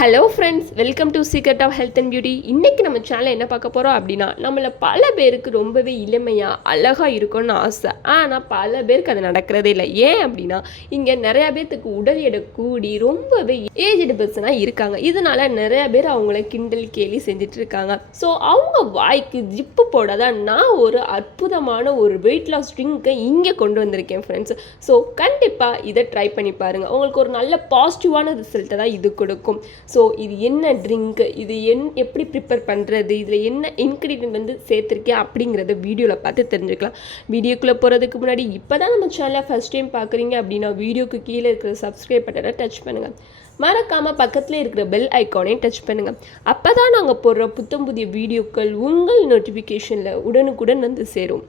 Hello friends, welcome to secret of health and beauty. இன்றைக்கி நம்ம சேனலில் என்ன பார்க்க போகிறோம் அப்படின்னா, நம்மளை பல பேருக்கு ரொம்பவே இளமையாக அழகாக இருக்கும்னு ஆசை. ஆனால் பல பேருக்கு அது நடக்கிறதே இல்லை. ஏன் அப்படின்னா, இங்கே நிறையா பேர்த்துக்கு உடல் எடை கூடி ரொம்பவே ஏஜ்டு பர்சனாக இருக்காங்க. இதனால் நிறையா பேர் அவங்கள கிண்டல் கேலி செஞ்சுட்டு இருக்காங்க. ஸோ அவங்க வாய்க்கு ஜிப்பு போடாதான் நான் ஒரு அற்புதமான ஒரு வெயிட் லாஸ் ட்ரிங்கை இங்கே கொண்டு வந்திருக்கேன் ஃப்ரெண்ட்ஸ். ஸோ கண்டிப்பாக இதை ட்ரை பண்ணி பாருங்கள். உங்களுக்கு ஒரு நல்ல பாசிட்டிவான ரிசல்ட்டை தான் இது கொடுக்கும். ஸோ இது என்ன ட்ரிங்க்கு, இது எப்படி ப்ரிப்பேர் பண்ணுறது, இதில் என்ன இன்க்ரீடியன்ட் வந்து சேர்த்துருக்கேன் அப்படிங்கிறத வீடியோவில் பார்த்து தெரிஞ்சுக்கலாம். வீடியோக்குள்ளே போகிறதுக்கு முன்னாடி இப்போ தான் நம்ம சேனலை ஃபஸ்ட் டைம் பார்க்குறீங்க அப்படின்னா வீடியோக்கு கீழே இருக்கிற சப்ஸ்கிரைப் பட்டனை டச் பண்ணுங்கள். மறக்காமல் பக்கத்தில் இருக்கிற பெல் ஐக்கானையும் டச் பண்ணுங்கள். அப்போ தான் நாங்கள் போடுற புத்தம் புதிய வீடியோக்கள் உங்கள் நோட்டிஃபிகேஷனில் உடனுக்குடன் வந்து சேரும்.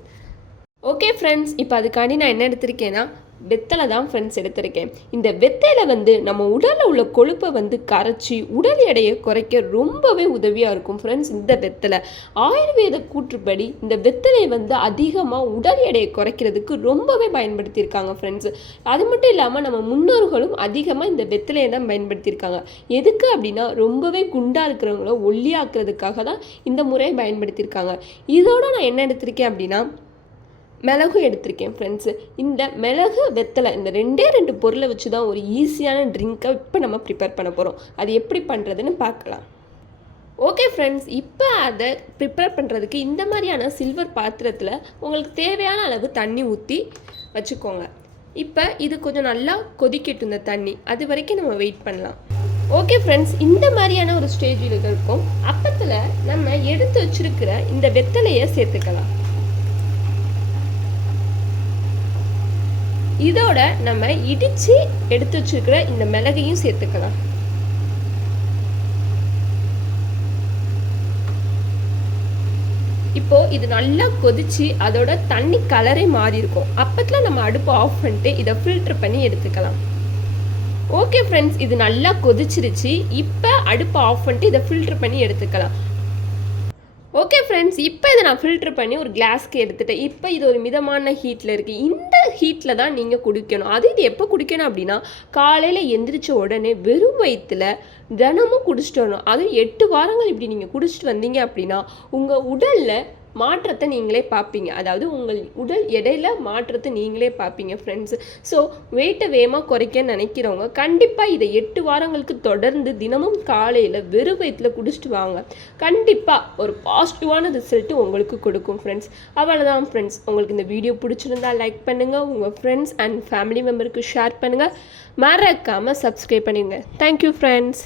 ஓகே ஃப்ரெண்ட்ஸ், இப்போ அதுக்காண்டி நான் என்ன எடுத்திருக்கேன்னா வெத்தலை தான் ஃப்ரெண்ட்ஸ் எடுத்திருக்கேன். இந்த வெத்தையில் வந்து நம்ம உடலில் உள்ள கொழுப்பை வந்து கரைச்சி உடல் எடையை குறைக்க ரொம்பவே உதவியாக இருக்கும் ஃப்ரெண்ட்ஸ். இந்த வெத்தலை ஆயுர்வேத கூற்றுப்படி இந்த வெத்தலை வந்து அதிகமாக உடல் எடையை குறைக்கிறதுக்கு ரொம்பவே பயன்படுத்தியிருக்காங்க ஃப்ரெண்ட்ஸ். அது மட்டும் இல்லாமல் நம்ம முன்னோர்களும் அதிகமாக இந்த வெத்தலையை தான் பயன்படுத்தியிருக்காங்க. எதுக்கு அப்படின்னா, ரொம்பவே குண்டாக இருக்கிறவங்கள ஒல்லியாக்குறதுக்காக தான் இந்த முறையை பயன்படுத்தியிருக்காங்க. இதோட நான் என்ன எடுத்திருக்கேன் அப்படின்னா மிளகு எடுத்திருக்கேன் ஃப்ரெண்ட்ஸு. இந்த மிளகு வெத்தலை இந்த ரெண்டு பொருளை வச்சு தான் ஒரு ஈஸியான ட்ரிங்க்கை இப்போ நம்ம ப்ரிப்பேர் பண்ண போகிறோம். அது எப்படி பண்ணுறதுன்னு பார்க்கலாம். ஓகே ஃப்ரெண்ட்ஸ், இப்போ அதை ப்ரிப்பேர் பண்ணுறதுக்கு இந்த மாதிரியான சில்வர் பாத்திரத்தில் உங்களுக்கு தேவையான அளவு தண்ணி ஊற்றி வச்சுக்கோங்க. இப்போ இது கொஞ்சம் நல்லா கொதிக்கட்டும் இந்த தண்ணி, அது வரைக்கும் நம்ம வெயிட் பண்ணலாம். ஓகே ஃப்ரெண்ட்ஸ், இந்த மாதிரியான ஒரு ஸ்டேஜில் இருக்கும். அப்பத்தில் நம்ம எடுத்து வச்சுருக்கிற இந்த வெத்தலையை சேர்த்துக்கலாம். இதோட நம்ம இடித்து எடுத்து வச்சுருக்கிற இந்த மிளகையும் சேர்த்துக்கலாம். இப்போது இது நல்லா கொதித்து அதோட தண்ணி கலரே மாறி இருக்கும். அப்பத்தில் நம்ம அடுப்பு ஆஃப் பண்ணிட்டு இதை ஃபில்டர் பண்ணி எடுத்துக்கலாம். ஓகே ஃப்ரெண்ட்ஸ், இது நல்லா கொதிச்சிருச்சு. இப்போ அடுப்பு ஆஃப் பண்ணிட்டு இதை ஃபில்டர் பண்ணி எடுத்துக்கலாம். ஓகே ஃப்ரெண்ட்ஸ், இப்போ இதை நான் ஃபில்ட்ரு பண்ணி ஒரு கிளாஸ்க்கு எடுத்துட்டேன். இப்போ இது ஒரு மிதமான ஹீட்டில் இருக்குது. இந்த ஹீட்டில் தான் நீங்கள் குடிக்கணும். இது எப்போ குடிக்கணும் அப்படின்னா, காலையில் எந்திரிச்ச உடனே வெறும் வயிற்றில் தினமும் குடிச்சிட்டு வரணும். அதுவும் 8 வாரங்கள் இப்படி நீங்கள் குடிச்சிட்டு வந்தீங்க அப்படின்னா உங்கள் உடலில் மாற்றத்தை நீங்களே பார்ப்பீங்க. அதாவது உங்கள் உடல் எடையில் மாற்றத்தை நீங்களே பார்ப்பீங்க ஃப்ரெண்ட்ஸு. ஸோ வெயிட்டை வேகமாக குறைக்க நினைக்கிறவங்க கண்டிப்பாக இதை 8 வாரங்களுக்கு தொடர்ந்து தினமும் காலையில் வெறும் வயிற்றில் குடிச்சிட்டு வாங்க. கண்டிப்பாக ஒரு பாசிட்டிவான ரிசல்ட்டு உங்களுக்கு கொடுக்கும் ஃப்ரெண்ட்ஸ். அவ்வளோதான் ஃப்ரெண்ட்ஸ். உங்களுக்கு இந்த வீடியோ பிடிச்சிருந்தா லைக் பண்ணுங்கள், உங்கள் ஃப்ரெண்ட்ஸ் அண்ட் ஃபேமிலி மெம்பருக்கு ஷேர் பண்ணுங்கள், மறக்காமல் சப்ஸ்கிரைப் பண்ணுங்கள். Thank you friends.